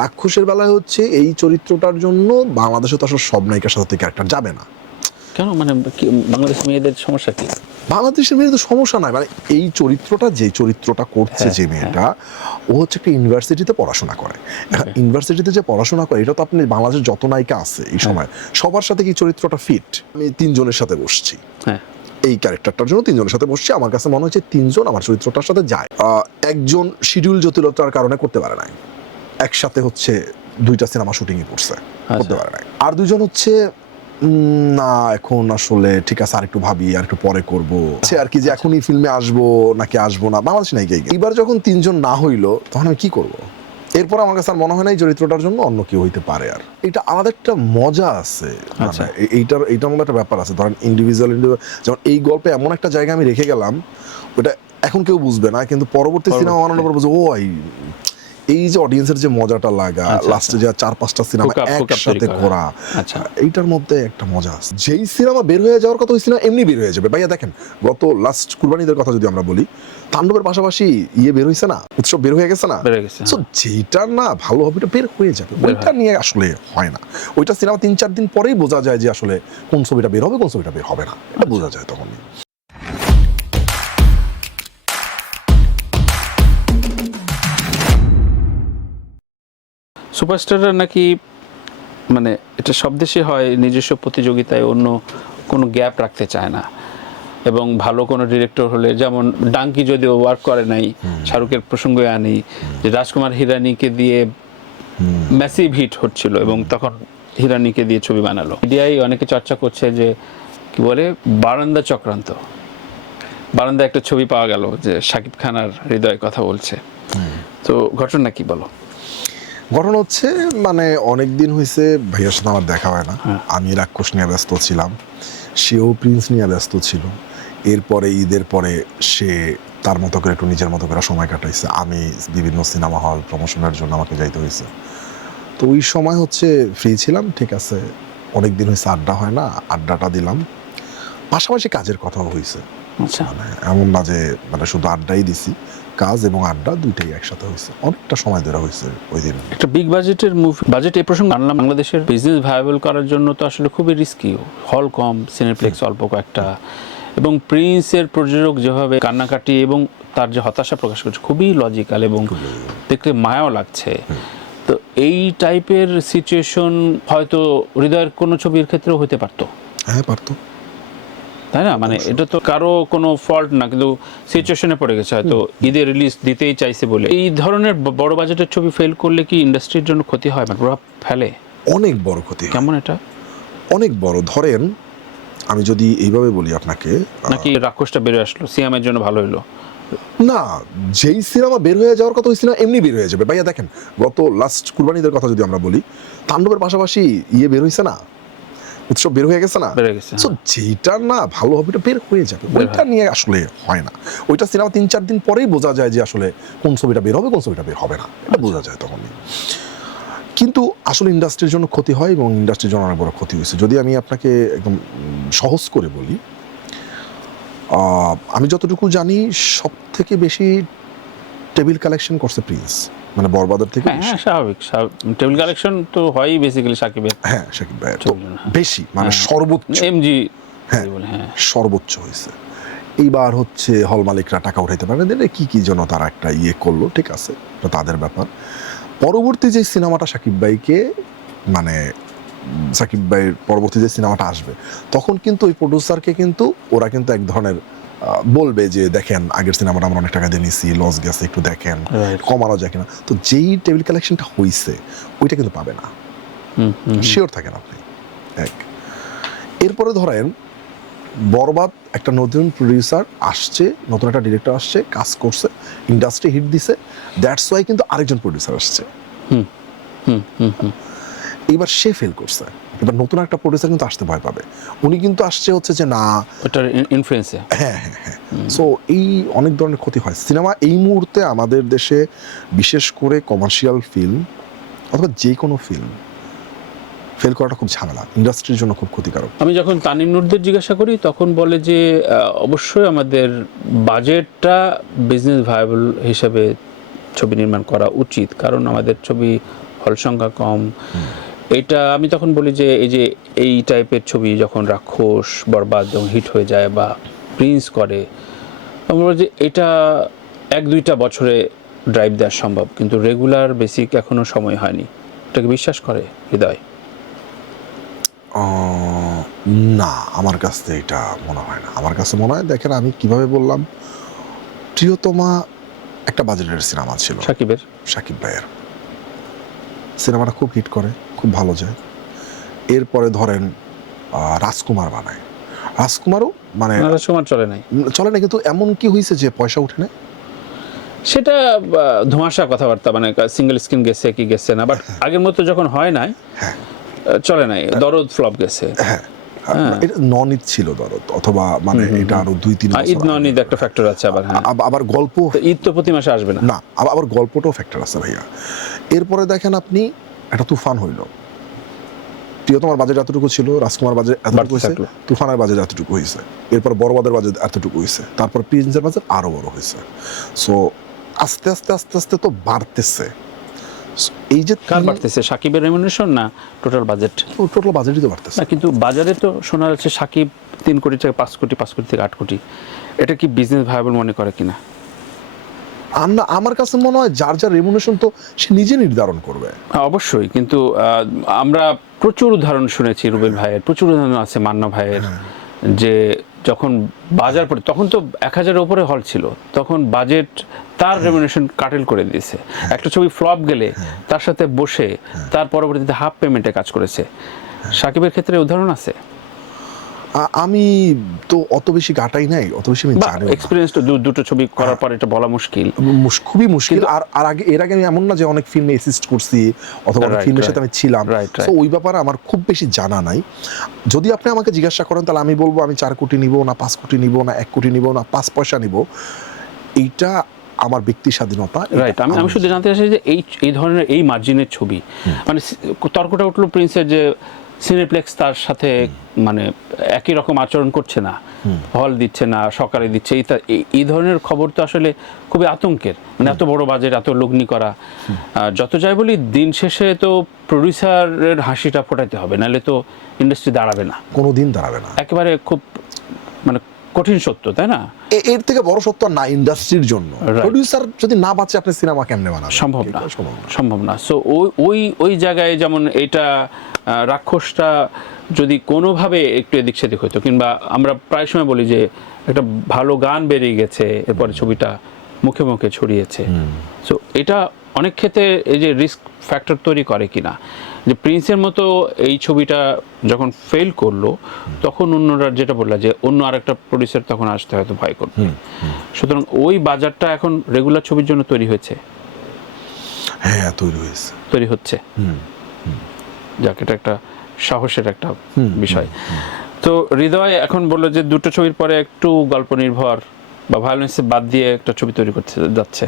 রাক্ষসের বেলায় হচ্ছে এই চরিত্রটার জন্য বাংলাদেশে তো আসলে সব নায়িকার সাথে ক্যারেক্টার যাবে না। কেন, মানে বাংলাদেশ মেয়েদের সমস্যা কি? বাংলাদেশের মেয়েদের তো সমস্যা নাই, মানে এই চরিত্রটা যে চরিত্রটা করছে যে মেয়েটা, ও হচ্ছে একটা ইউনিভার্সিটিতে পড়াশোনা করে। ইউনিভার্সিটিতে যে পড়াশোনা করে এটা তো আপনি বাংলাদেশের যত নায়িকা আছে এই সময় সবার সাথে কি চরিত্রটা ফিট? আমি তিনজনের সাথে বসছি, এই ক্যারেক্টারটার জন্য তিনজনের সাথে বসছি, আমার কাছে মনে হচ্ছে তিনজন আমার চরিত্রটার সাথে যায়। একজন শিডিউল জটিলতার কারণে করতে পারে নাই, একসাথে হচ্ছে দুইটা সিনেমা শুটিংই করছে, করতে পারে নাই। আর দুইজন হচ্ছে না এখন আসলে ঠিক আছে, আর একটু ভাবি, আর একটু পরে করবো, আর কি যে এখনই ফিল্মে আসবো নাকি আসবো না, বাংলাদেশ নাই গিয়ে। এবার যখন তিনজন না হইলো তখন আমি কি করব? এরপর আমার কাছে আর মনে হয় না এই চরিত্রটার জন্য অন্য কেউ হইতে পারে। আর এটা আলাদা একটা মজা আছে, মানে এইটার মধ্যে একটা ব্যাপার আছে। ধরেন ইন্ডিভিজুয়াল যেমন এই গল্পে এমন একটা জায়গা আমি রেখে গেলাম, ওটা এখন কেউ বুঝবে না, কিন্তু পরবর্তী সিনেমা বানানোর পর বুঝবে ও এই যে অডিয়েন্সের যে মজাটা লাগা, লাস্টে যে 4-5টা সিনেমা একসাথে করা, এইটার মধ্যে একটা মজা আছে। যেই সিনেমা বের হয়ে যাওয়ার কথা ওই সিনেমা এমনি বের হয়ে যাবে। ভাইয়া দেখেন, গত লাস্ট কুরবানিদের কথা যদি আমরা বলি, তাণ্ডবের পাশাপাশি বের হয়েছে না, উৎসব বের হয়ে গেছে না, সো যেটা না ভালো হবে এটা বের হয়ে যাবে। ওইটা নিয়ে আসলে হয় না, ওইটা সিনেমা 3-4 দিন পরেই বোঝা যায় যে আসলে কোন ছবিটা বের হবে কোন ছবিটা বের হবে না, এটা বোঝা যায় তখন। সুপারস্টাররা নাকি মানে এটা সব দেশে হয়, নিজস্ব প্রতিযোগিতায় অন্য কোনো গ্যাপ রাখতে চায় না, এবং ভালো কোনো ডিরেক্টর হলে, যেমন ডাঙ্কি যদিও ওয়ার্ক করে নাই, শাহরুখের প্রসঙ্গে আনি যে রাজকুমার হিরানিকে দিয়ে ম্যাসিভ হিট হচ্ছিল এবং তখন হিরানিকে দিয়ে ছবি বানালো। মিডিয়ায় অনেকে চর্চা করছে যে কি বলে বারান্দা চক্রান্ত, বারান্দা একটা ছবি পাওয়া গেল যে শাকিব খান আর হৃদয় কথা বলছে, তো ঘটনা কি বলো? ঘটনা হচ্ছে মানে অনেকদিন হয়েছে ভাইয়ার সাথে আমার দেখা হয় না, আমি রাক্ষস নিয়ে ব্যস্ত ছিলাম, সেও প্রিন্স নিয়ে ব্যস্ত ছিল। এরপরে ঈদের পরে সে তার মতো করে একটু নিজের মতো করে সময় কাটাইছে, আমি বিভিন্ন সিনেমা হল প্রমোশনের জন্য আমাকে যাইতে হয়েছে। তো ওই সময় হচ্ছে ফ্রি ছিলাম, ঠিক আছে, অনেকদিন হয়েছে আড্ডা হয় না, আড্ডাটা দিলাম, পাশাপাশি কাজের কথাও হয়েছে। মানে এমন না যে মানে শুধু আড্ডাই দিছি, কাজ এবং আড্ডা দুইটাই একসাথে হয়েছে, অনেকটা সময় ধরে হয়েছে ওই দিন। একটা বিগ বাজেটের মুভি, বাজেট এই প্রসঙ্গে আনলাম, বাংলাদেশের বিজনেস ভায়াবল করার জন্য তো আসলে খুবই রিস্কি, হল কম, সিনেপ্লেক্স অল্প কয়েকটা, এবং প্রিন্সের প্রযোজক যেভাবে কান্নাকাটি এবং তার যে হতাশা প্রকাশ করছে খুবই লজিক্যাল এবং দেখতে মায়াও লাগছে। তো এই টাইপের সিচুয়েশন হয়তো হৃদয়ের কোনো ছবির ক্ষেত্রেও হতে পারতো। হ্যাঁ পারতো, তাই না? মানে এটা তো কারো কোনো ফল্ট না, কিন্তু সিচুয়েশনে পড়ে গেছে, হয়তো ঈদে রিলিজ দিতেই চাইছে বলে। এই ধরনের বড় বাজেটের ছবি ফেল করলে কি ইন্ডাস্ট্রির জন্য ক্ষতি হয়, মানে প্রভাব ফেলে? অনেক বড় ক্ষতি। কেমন এটা? অনেক বড়। ধরেন আমি যদি এইভাবে বলি আপনাকে, নাকি রাক্ষসটা বেরিয়ে আসলো সিএমের জন্য ভালো হলো? না, যেই সিনেমা বের হয়ে যাওয়ার কথা ওই সিনেমা এমনি বের হয়ে যাবে। ভাইয়া দেখেন, গত লাস্ট কুরবানিদের কথা যদি আমরা বলি, তাণ্ডবের পাশাপাশি বের হয়েছে না, উৎসব বের হয়ে গেছে না, সো যেটা না ভালো হবে এটা বের হয়ে যাবে। ওইটা নিয়ে আসলে হয় না, ওইটা সিনেমা 3-4 দিন পরেই বোঝা যায় যে আসলে কোন ছবিটা বের হবে কোন ছবিটা বের হবে না, এটা বোঝা যায় তখনই। কিন্তু আসলে ইন্ডাস্ট্রির জন্য ক্ষতি হয় এবং ইন্ডাস্ট্রির জন্য অনেক বড় ক্ষতি হয়েছে। যদি আমি আপনাকে একদম সহজ করে বলি, আমি যতটুকু জানি সব থেকে বেশি টেবিল কালেকশন করছে প্রিন্স, মানে বরবাদের থেকে। হ্যাঁ স্বাভাবিক, টেবিল কালেকশন তো হয়ই বেসিক্যালি সাকিবের। হ্যাঁ সাকিব ভাইয়ের তো বেশি, মানে সর্বোচ্চ, এমজি হ্যাঁ সর্বোচ্চ হয়েছে। এইবার হচ্ছে হল মালিকরা টাকা উঠাইতে পারে না, কি কি জন্য তারা একটা করলো, ঠিক আছে, তো তাদের ব্যাপার। পরবর্তী যে সিনেমাটা সাকিব ভাইকে, মানে সাকিব ভাইয়ের পরবর্তী যে সিনেমাটা আসবে, তখন কিন্তু ওই প্রডিউসারকে কিন্তু ওরা কিন্তু এক ধরনের বলবে যে দেখেন আগের সিনেমাটা আমরা অনেক টাকা দিয়ে নিছি, লস গেছে, একটু দেখেন কমানো যায় কিনা। তো যেই টেবিল কালেকশনটা হয়েছে ওইটা কিন্তু পাবে না, শিওর থাকেন আপনি। এক, এরপরে ধরেন বরবাদ, একটা নতুন প্রডিউসার আসছে, নতুন একটা ডিরেক্টর আসছে, কাজ করছে, ইন্ডাস্ট্রি হিট দিছে, দ্যাটস ওয়াই কিন্তু আরেকজন প্রডিউসার আসছে, এইবার সে ফেল করছে, এবার নতুন একটা প্রডিউসার কিন্তু আসতে ভয় পাবে, উনি কিন্তু আসছে হচ্ছে যে না ওটার ইনফ্লুয়েন্সে। হ্যাঁ হ্যাঁ হ্যাঁ। সো এই অনেক ধরনের ক্ষতি হয়। সিনেমা এই মুহূর্তে আমাদের দেশে বিশেষ করে কমার্শিয়াল ফিল্ম অথবা যে কোনো ফিল্ম ফেল করাটা খুব ঝামেলা, ইন্ডাস্ট্রির জন্য খুব ক্ষতিকারক। আমি যখন তানিম নুরদের জিজ্ঞাসা করি তখন বলে যে অবশ্যই আমাদের বাজেটটা বিজনেস ভায়াবল হিসাবে ছবি নির্মাণ করা উচিত, কারণ আমাদের ছবি হল সংখ্যা কম। এটা আমি তখন বলি যে এই যে এই টাইপের ছবি যখন রাক্ষস বরবাদ যখন হিট হয়ে যায় বা প্রিন্স করে, আমি বলি যে এটা 1-2টা বছরে ড্রাইভ দেওয়া সম্ভব, কিন্তু রেগুলার বেসিক এখনো সময় হয়নি। এটাকে বিশ্বাস করে হৃদয়? না, আমার কাছে এটা মনে হয় না। আমার কাছে মনে হয়, দেখেন আমি কিভাবে বললাম, প্রিয়তমা একটা বাজেটের সিনেমা ছিল শাকিব ভাইয়ের। সিনেমাটা খুব হিট করে, খুব ভালো যায়। এরপরে ধরেন রাজকুমার বানায়, রাজকুমারও মানে রাজকুমার চলে নাই, কিন্তু এমন কি হয়েছে যে পয়সা উঠে না, সেটা ধোঁয়াশা কথাবার্তা, মানে সিঙ্গেল স্ক্রিন গেছে কি গেছে না, বাট আগের মতো যখন হয় নাই, চলে নাই, দরদ ফ্লপ গেছে। এটা নন ঈদ ছিল দরদ, অথবা মানে এটা আরো 2-3 বছর ঈদ নন ঈদ একটা ফ্যাক্টর আছে আবার। আবার গল্প, ঈদ তো প্রতি মাসে আসবে না, আবার গল্পটাও ফ্যাক্টর আছে ভাইয়া। এরপরে দেখেন আপনি একটা তুফান হইল, প্রিয়তমার বাজেট এতটুকু ছিল, রাজকুমার বাজেট এতটুকু হয়েছে, তুফানের বাজেট এতটুকু হয়েছে, এরপর বড়বাদের বাজেট এতটুকু হয়েছে, তারপর প্রিন্সের বাজেট আরো বড় হয়েছে। সো আস্তে আস্তে আস্তে আস্তে তো বাড়তেছে। এই যে কার বাড়তেছে, সাকিবের রেমুনারেশন না টোটাল বাজেট? টোটাল বাজেটই তো বাড়তেছে। কিন্তু বাজারে তো শোনা যাচ্ছে সাকিব 3 কোটি থেকে 5 কোটি, 5 কোটি থেকে 8 কোটি। এটা কি বিজনেস ভায়াবল মনে করে কিনা? আমার কাছে মনে হয় যার যার রেমুনেশন তো সে নিজে নির্ধারণ করবে। অবশ্যই, কিন্তু আমরা প্রচুর উদাহরণ শুনেছি রুবেল ভাইয়ের, প্রচুর উদাহরণ আছে মান্না ভাইয়ের, যে যখন বাজার পড়ে তখন তো 1000-এর উপরে হল ছিল, তখন বাজেট তার রেমুনেশন কাটেল করে দিয়েছে। একটা ছবি ফ্লপ গেলে তার সাথে বসে তার পরবর্তীতে হাফ পেমেন্টে কাজ করেছে। সাকিবের ক্ষেত্রে উদাহরণ আছে? আমি তো অত বেশি ঘাটাই নাই, অত বেশি আমি জানি না। এক্সপেরিয়েন্স তো দুটো ছবি করার পর এটা বলা মুশকিল, খুবই মুশকিল। আর আগে এর আগে আমি এমন না যে অনেক ফিল্মে অ্যাসিস্ট করছি অথবা অনেক ফিল্মের সাথে আমি ছিলাম, সো ওই ব্যাপারে আমার খুব বেশি জানা নাই। যদি আপনি আমাকে জিজ্ঞাসা করেন তাহলে আমি বলবো আমি 4 কোটি নিব না 5 কোটি নিব না 1 কোটি নিব না 5 পয়সা নিব, এইটা আমার ব্যক্তি স্বাধীনতা। রাইট, আমি শুধু জানতে চাইছি যে এই ধরনের এই মার্জিনের ছবি, মানে তর্কটা উঠলো প্রিন্সের যে সিনেপ্লেক্স তার সাথে মানে একই রকম আচরণ করছে না, হল দিচ্ছে না, সকালে দিচ্ছে, এই ধরনের খবর তো আসলে খুবই আতঙ্কের। মানে এত বড় বাজেট, এত লগ্নি করা, যত যাই বলি দিন শেষে তো প্রডিউসারের হাসিটা ফোটাইতে হবে, নাহলে তো ইন্ডাস্ট্রি দাঁড়াবে না, কোনোদিন দাঁড়াবে না। একেবারে খুব মানে কঠিন সত্য, তাই না? এর থেকে বড় সত্য না ইন্ডাস্ট্রির জন্য। প্রোডিউসার যদি না বাঁচে আপনি সিনেমা কেমনে বানাবেন? সম্ভব না। সো ওই জায়গায় যেমন এটা রাক্ষসটা যদি কোনোভাবে একটু এদিক সেদিক হতো, কিংবা আমরা প্রায় সময় বলি যে একটা ভালো গান বেরিয়ে গেছে, এরপরে ছবিটা মুখে মুখে ছড়িয়েছে, সো এটা অনেক ক্ষেত্রে এই যে রিস্ক ফ্যাক্টর তৈরি করে কিনা, যে প্রিন্সের মতো এই ছবিটা যখন ফেল করলো তখন অন্যরা যেটা বললো যে অন্য আরেকটা প্রডিউসার তখন আসতে হয়তো ভয় করবে। সুতরাং ওই বাজারটা এখন রেগুলার ছবির জন্য তৈরি হয়েছে। হ্যাঁ, তৈরি হচ্ছে। যাক, এটা একটা সাহসের একটা বিষয়। তো হৃদয় এখন বললো যে দুটো ছবির পরে একটু গল্প নির্ভর বা ভায়োলেন্সে বাদ দিয়ে একটা ছবি তৈরি করতে যাচ্ছে।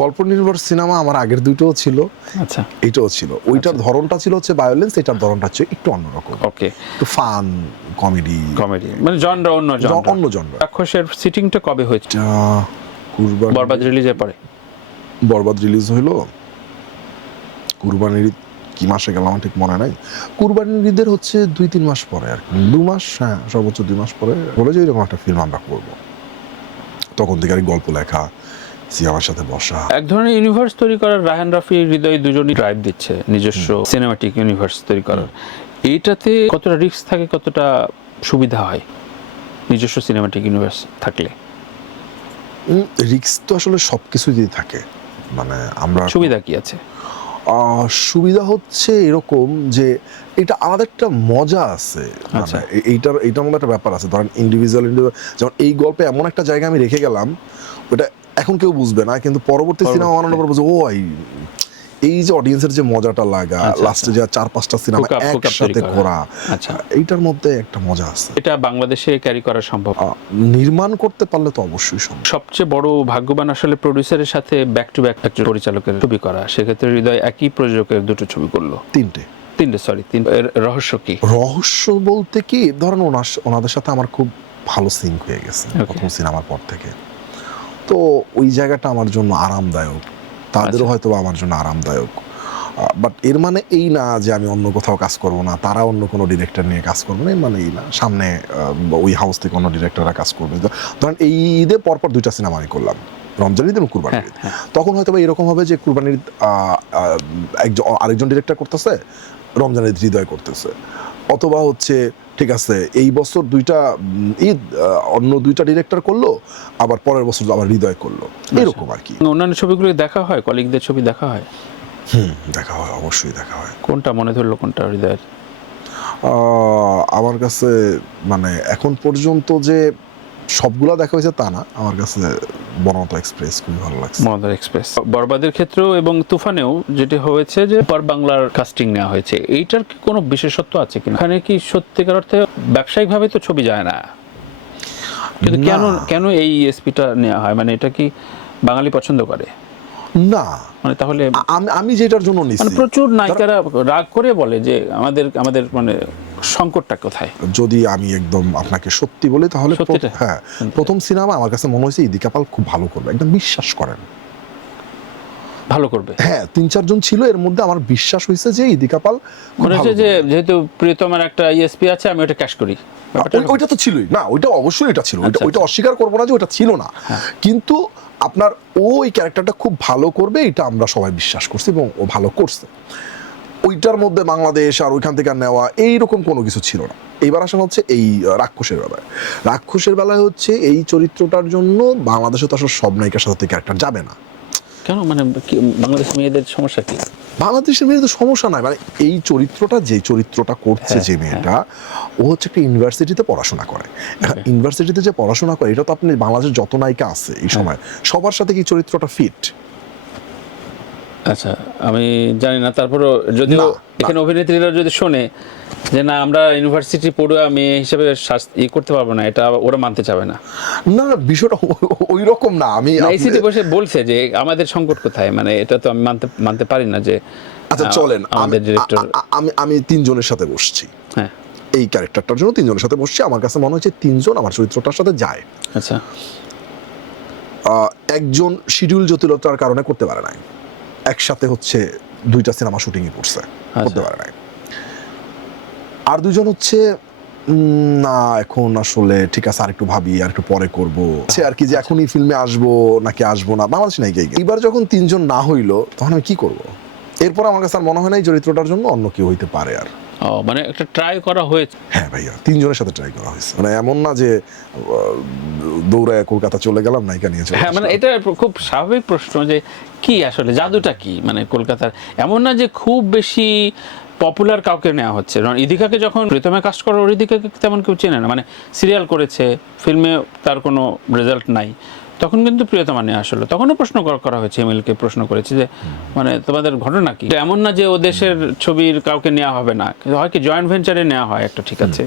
গল্প নির্ভর সিনেমা আমার আগের দুটোও ছিল, আচ্ছা, এটাও ছিল। ওইটার ধরনটা ছিল হচ্ছে ভায়োলেন্স, এটার ধরনটা হচ্ছে একটু অন্যরকম। ওকে, একটু ফান কমেডি, মানে জনরা অন্য জনরা। রাক্ষসের সিটিংটা কবে হয়েছে? বরবাদ রিলিজের পরে। বরবাদ রিলিজ হইলো কুরবানির কি মাসে গেল আমার ঠিক মনে নাই। কুরবানির ঈদের হচ্ছে 2-3 মাস পরে, আর 2 মাস, হ্যাঁ সর্বোচ্চ 2 মাস পরে বলে যে এরকম একটা ফিল্ম আমরা করবো। তখন থেকে গল্প লেখা, সিনেমার সাথে বসা, এক ধরনের ইউনিভার্স তৈরি করার রায়হান রাফি হৃদয় দুজনই ড্রাইভ দিচ্ছে নিজস্ব সিনেমাটিক ইউনিভার্স তৈরি করার। এইটাতে কতটা রিস্ক থাকে, কতটা সুবিধা হয় নিজস্ব সিনেমাটিক ইউনিভার্স থাকলে? রিস্ক তো আসলে সবকিছুই থাকে। মানে আমরা সুবিধা কি আছে? সুবিধা হচ্ছে এরকম যে এটা আলাদা একটা মজা আছে। আচ্ছা, এইটার মধ্যে একটা ব্যাপার আছে। ধরেন ইন্ডিভিজুয়াল যেমন এই গল্পে এমন একটা জায়গা আমি রেখে গেলাম, ওটা এখন কেউ বুঝবে না, কিন্তু পরবর্তী সিনেমা বানানোর পর বুঝবে ও এই যে অডিয়েন্সের যে মজাটা লাগা, লাস্টে যে 4-5টা সিনেমা একসাথে করা, এইটার মধ্যে একটা মজা আছে। এটা বাংলাদেশে ক্যারি করা সম্ভব? নির্মাণ করতে পারলে তো অবশ্যই সম্ভব। সবচেয়ে বড় ভাগ্যবান আসলে প্রডিউসারের সাথে ব্যাক টু ব্যাক একজন পরিচালকের ছবি করা। সেক্ষেত্রে হৃদয় একই প্রযোজকের দুটো ছবি করলো, তিনটে। রহস্য কি? রহস্য বলতে কি, ধরেন ওনাদের সাথে আমার খুব ভালো সিঙ্ক হয়ে গেছে প্রথম সিনেমার পর থেকে, তো ওই জায়গাটা আমার জন্য আরামদায়ক, তাদেরও হয়তো আমার জন্য আরামদায়ক। বাট এর মানে এই না যে আমি অন্য কোথাও কাজ করব না, তারা অন্য কোনো ডিরেক্টর নিয়ে কাজ করবে না, এর মানে এই না। সামনে ওই হাউস থেকে অন্য ডিরেক্টররা কাজ করবে। ধরেন এই ঈদে পরপর 2টা সিনেমা আমি করলাম, রমজান ঈদ এবং কুরবানির ঈদ। তখন হয়তো বা এরকম হবে যে কুরবানির ঈদ আরেকজন ডিরেক্টর করতেছে, রমজানের ঈদ হৃদয় করতেছে, অথবা হচ্ছে ঠিক আছে এই বছর 2টা ঈদ অন্য 2টা ডিরেক্টর করলো, আবার পরের বছর আবার হৃদয় করলো, এরকম আর কি। অন্যান্য ছবিগুলো দেখা হয়, কলিগদের ছবি দেখা হয়? দেখা হয়, অবশ্যই দেখা হয়। কোনটা মনে ধরলো, কোনটা হৃদয়ের? আমার কাছে মানে এখন পর্যন্ত যে সবগুলা দেখা হয়েছে তা না, আমার কাছে বনলতা এক্সপ্রেস খুবই ভালো লাগছে। বনলতা এক্সপ্রেস। বরবাদের ক্ষেত্রেও এবং তুফানেও যেটি হয়েছে যে পার বাংলার কাস্টিং নেওয়া হয়েছে, এইটার কি কোনো বিশেষত্ব আছে কিনা? এখানে কি সত্যিকার অর্থে ব্যবসায়িকভাবে তো ছবি যায় না, কিন্তু কেন কেন এই এসপিটা নেওয়া হয়? মানে এটা কি বাঙালি পছন্দ করে না? মানে তাহলে আমি যেটার জন্য নিছি, মানে প্রচুর নায়িকারা রাগ করে বলে যে আমাদের মানে সংকটটা কোথায়। যদি আমি একদম আপনাকে সত্যি বলি তাহলে সত্যিটা? হ্যাঁ, প্রথম সিনেমা আমার কাছে মনে হয়েছে ইদি কাপাল খুব ভালো করবে, একদম বিশ্বাস করেন ভালো করবে। হ্যাঁ, 3-4 জন ছিল, এর মধ্যে আমার বিশ্বাস হয়েছে যে ইদি কাপাল মনে হচ্ছে যে যেহেতু প্রিয়তমার একটা ইএসপি আছে, আমি ওটা ক্যাশ করি। ওইটা তো ছিলই না, ওইটা অবশ্যই এটা ছিল, আচ্ছা, ওইটা অস্বীকার করবো না যে ওটা ছিল না, কিন্তু আপনার ওই ক্যারেক্টারটা খুব ভালো করবে এটা আমরা সবাই বিশ্বাস করছি এবং ও ভালো করছে। ওইটার মধ্যে বাংলাদেশ আর ওইখান থেকে নেওয়া এইরকম কোনো কিছু ছিল না। এইবার আসা হচ্ছে এই রাক্ষসের বেলায়। রাক্ষসের বেলায় হচ্ছে এই চরিত্রটার জন্য বাংলাদেশে তো আসলে সব নায়িকার সাথে ক্যারেক্টার যাবে না। কেন, মানে বাংলাদেশ মেয়েদের সমস্যা কি? বাংলাদেশের মেয়েদের সমস্যা নাই, মানে এই চরিত্রটা যে চরিত্রটা করছে যে মেয়েটা, ও হচ্ছে একটা ইউনিভার্সিটিতে পড়াশোনা করে। ইউনিভার্সিটিতে যে পড়াশোনা করে এটা তো আপনি বাংলাদেশের যত নায়িকা আছে এই সময় সবার সাথে কি চরিত্রটা ফিট? আচ্ছা, আমি জানি না, তারপরও যদিও এখানে অভিনেত্রীরা যদি শোনে যে না আমরা ইউনিভার্সিটি পড়ুয়া মেয়ে হিসেবে করতে পারবো না, এটা ওরা মানতে চাবে না। না, বিষয়টা ওই রকম না। আমি আইসিটি বসে বলছে যে আমাদের সংকট কোথায়, মানে এটা তো আমি মানতে পারি না যে। আচ্ছা চলেন, আমাদের ডিরেক্টর আমি 3 জনের সাথে বসছি, হ্যাঁ এই ক্যারেক্টারটার জন্য 3 জনের সাথে বসছি, আমার কাছে মনে হচ্ছে 3 জন আমার চরিত্রটার সাথে যায়। আচ্ছা, একজন শিডিউল জটিলতার কারণে করতে পারে নাই, একসাথে হচ্ছে 2টা সিনেমা শুটিংই করছে, করতে পারে নাই। আর 2 জন হচ্ছে না এখন আসলে ঠিক আছে আর একটু ভাবি, আর একটু পরে করবো, সে আর কি যে এখনই ফিল্মে আসবো নাকি আসবো না, বাংলাদেশ নাই। এবার যখন 3 জন না হইলো তখন আমি কি করব? এরপর আমার কাছে আর মনে হয় না এই চরিত্রটার জন্য অন্য কেউ হইতে পারে আর। মানে একটা ট্রাই করা হয়েছে। হ্যাঁ ভাইয়া, 3 জনের সাথে ট্রাই করা হয়েছে, মানে এমন না যে দৌড়ায় কলকাতা চলে গেলাম নায়িকা নিয়ে চলে। হ্যাঁ, মানে এটা খুব স্বাভাবিক প্রশ্ন যে কি আসলে জাদুটা কি, মানে কলকাতার এমন না যে খুব বেশি পপুলার কাউকে নেওয়া হচ্ছে। কারণ ইদিকাকে যখন প্রথমে কাস্ট করা, ওর ইদিকাকে তেমন কেউ চেনে না, মানে সিরিয়াল করেছে, ফিল্মে তার কোনো রেজাল্ট নাই, তখন কিন্তু প্রিয়তমা নেওয়া আসলো। তখনও প্রশ্ন করা হয়েছে, এমএলকে প্রশ্ন করেছে যে মানে তোমাদের ঘটনা কি। এমন না যে ও দেশের ছবির কাউকে নেওয়া হবে না, কিন্তু হয় কি জয়েন্ট ভেঞ্চারে নেওয়া হয় একটা, ঠিক আছে,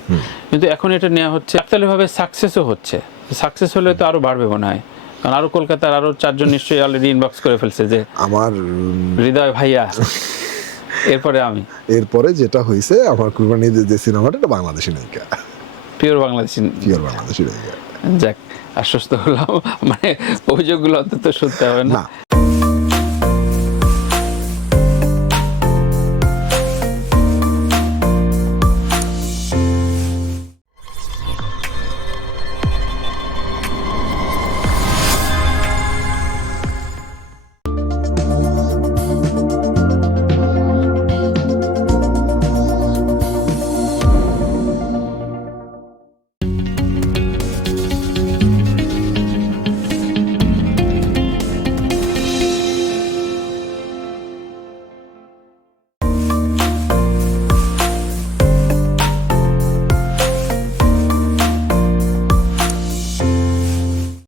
কিন্তু এখন এটা নেওয়া হচ্ছে একতলাভাবে, সাকসেসও হচ্ছে। সাকসেস হলে তো আরো বাড়বে মনে হয়, কারণ আরো কলকাতার আরো 4 জন নিশ্চয়ই অলরেডি ইনবক্স করে ফেলছে যে আমার হৃদয় ভাইয়া। এরপরে যেটা হয়েছে আমার কুরবানির যে সিনেমাটা, এটা বাংলাদেশি নায়িকা, পিওর বাংলাদেশি নায়িকা। যাক, আশ্বস্ত হলাম, মানে অভিযোগগুলো অন্তত শুনতে হবে না।